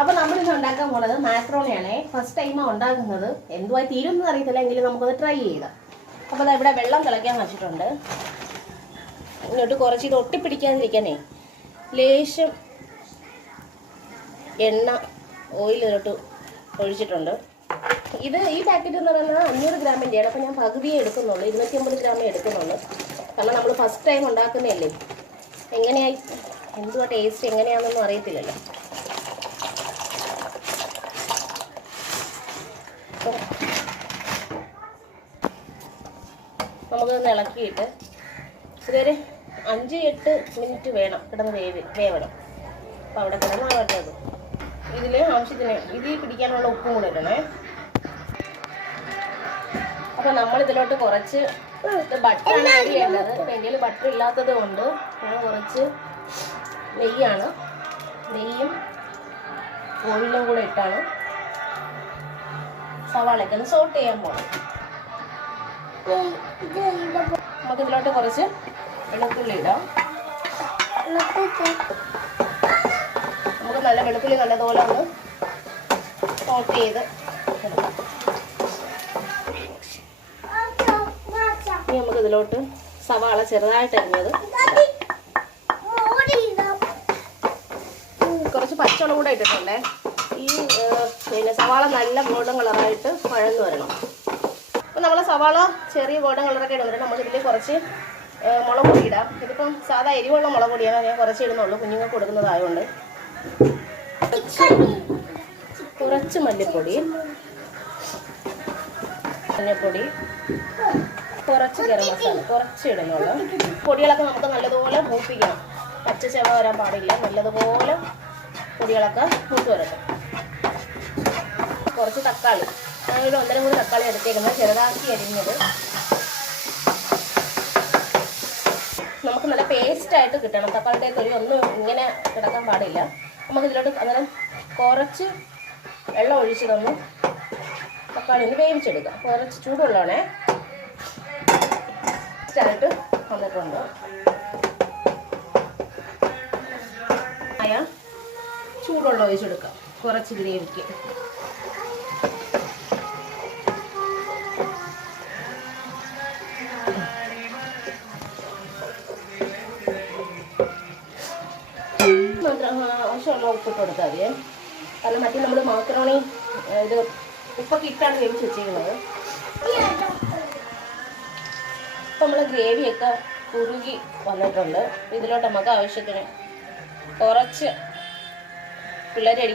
അപ്പോൾ നമ്മളിന്ന് ഉണ്ടാക്കാൻ പോണത് മാക്രോണിയാണ്. ഫസ്റ്റ് ടൈമാണ് ഉണ്ടാക്കുന്നത്. എന്തുമായി തീരുമെന്ന് അറിയത്തില്ല, എങ്കിലും നമുക്കത് ട്രൈ ചെയ്താം. അപ്പോൾ അത് ഇവിടെ വെള്ളം തിളയ്ക്കാൻ വെച്ചിട്ടുണ്ട്. ഇങ്ങോട്ട് കുറച്ച് ഇത് ഒട്ടിപ്പിടിക്കാതിരിക്കാനേ ലേശം എണ്ണ ഓയിൽ ഇതിലോട്ട് ഒഴിച്ചിട്ടുണ്ട്. ഇത് ഈ പാക്കറ്റ് എന്ന് പറയുന്നത് 500 ഗ്രാമിൻ്റെയാണ്. അപ്പോൾ ഞാൻ പകുതിയേ എടുക്കുന്നുള്ളൂ, 250 ഗ്രാമേ എടുക്കുന്നുള്ളൂ. കാരണം നമ്മൾ ഫസ്റ്റ് ടൈം ഉണ്ടാക്കുന്നതല്ലേ, എങ്ങനെയായി എന്തുവാ ടേസ്റ്റ് എങ്ങനെയാണെന്നൊന്നും അറിയത്തില്ലല്ലോ. നമുക്കൊന്ന് ഇളക്കിയിട്ട് ഇതൊരു 5-8 മിനിറ്റ് വേണം കിടന്ന് വേവണം. അപ്പോൾ അവിടെ കിടന്ന് ആവട്ടത്. ഇതിൽ ആവശ്യത്തിന് ഇതിൽ പിടിക്കാനുള്ള ഉപ്പും കൂടെ ഇടണേ. അപ്പോൾ നമ്മളിതിലോട്ട് കുറച്ച് ബട്ടറാണ് ആഡ് ചെയ്യേണ്ടത്. എൻ്റെ കയ്യിൽ ബട്ടർ ഇല്ലാത്തത് കൊണ്ട് ഞാൻ കുറച്ച് നെയ്യും ഓയിലും കൂടെ ഇട്ടാണ് സവാളയൊക്കെ ഒന്ന് സോട്ട് ചെയ്യാൻ പോകണം. നമുക്കിതിലോട്ട് കുറച്ച് വെളുത്തുള്ളി ഇടാം. നമുക്ക് നല്ല വെളുത്തുള്ളി നല്ലതുപോലെ ഒന്ന് സോട്ട് ചെയ്ത് എടുക്കാം. ഇനി നമുക്കിതിലോട്ട് സവാള ചെറുതായിട്ട് അരിഞ്ഞത്, കുറച്ച് പച്ചമുളക് കൂടെ ഇട്ടിട്ടുണ്ടേ. ഈ പിന്നെ സവാള നല്ല ഗോൾഡൻ കളറായിട്ട് വഴന്നു വരണം. അപ്പോൾ നമ്മൾ സവാള ചെറിയ ഗോൾഡൻ കളറൊക്കെ ഇടുന്നുണ്ട്. നമുക്കിതിൽ കുറച്ച് മുളക് പൊടി ഇടാം. ഇതിപ്പം സാധാ എരിവുള്ള മുളക് പൊടിയാണ് ഞാൻ കുറച്ച് ഇടുന്നുള്ളൂ, കുഞ്ഞുങ്ങൾക്ക് കൊടുക്കുന്നതായതുകൊണ്ട്. കുറച്ച് മല്ലിപ്പൊടി, മഞ്ഞൾപ്പൊടി, കുറച്ച് ഗരം മസാല കുറച്ച് ഇടുന്നുള്ളൂ. പൊടികളൊക്കെ നമുക്ക് നല്ലതുപോലെ മൂപ്പിക്കണം. പച്ച ചെവ വരാൻ പാടില്ല. നല്ലതുപോലെ പൊടികളൊക്കെ മൂത്ത് വരട്ടെ. കുറച്ച് തക്കാളി, ഞാനൊരു 1.5 തക്കാളി എടുത്തേക്കുന്നത്, ചെറുതാക്കി അരിഞ്ഞത്. നമുക്ക് നല്ല പേസ്റ്റായിട്ട് കിട്ടണം. തക്കാളിയുടെ തൊലി ഒന്നും ഇങ്ങനെ കിടക്കാൻ പാടില്ല. നമുക്കിതിലോട്ട് അങ്ങനെ കുറച്ച് വെള്ളം ഒഴിച്ചിട്ടൊന്ന് തക്കാളി ഒന്ന് വേവിച്ചെടുക്കാം. കുറച്ച് ചൂടുള്ളതാണേ ആയിട്ട് വന്നിട്ടുണ്ട്. ചൂടുള്ള ഒഴിച്ചെടുക്കാം കുറച്ച് ഗ്രേവിക്ക്. ആവശ്യമുള്ള ഉപ്പിട്ട് കൊടുത്താൽ മതിയേ. കാരണം മറ്റേ നമ്മൾ മാക്രോണി ഇത് ഉപ്പൊക്കെ ഇട്ടാണ് വേവിച്ച് വെച്ചിരിക്കുന്നത്. ഇപ്പം നമ്മൾ ഗ്രേവിയൊക്കെ കുറുകി വന്നിട്ടുണ്ട്. ഇതിലോട്ട് നമുക്ക് ആവശ്യത്തിന് കുറച്ച് പിള്ളേർ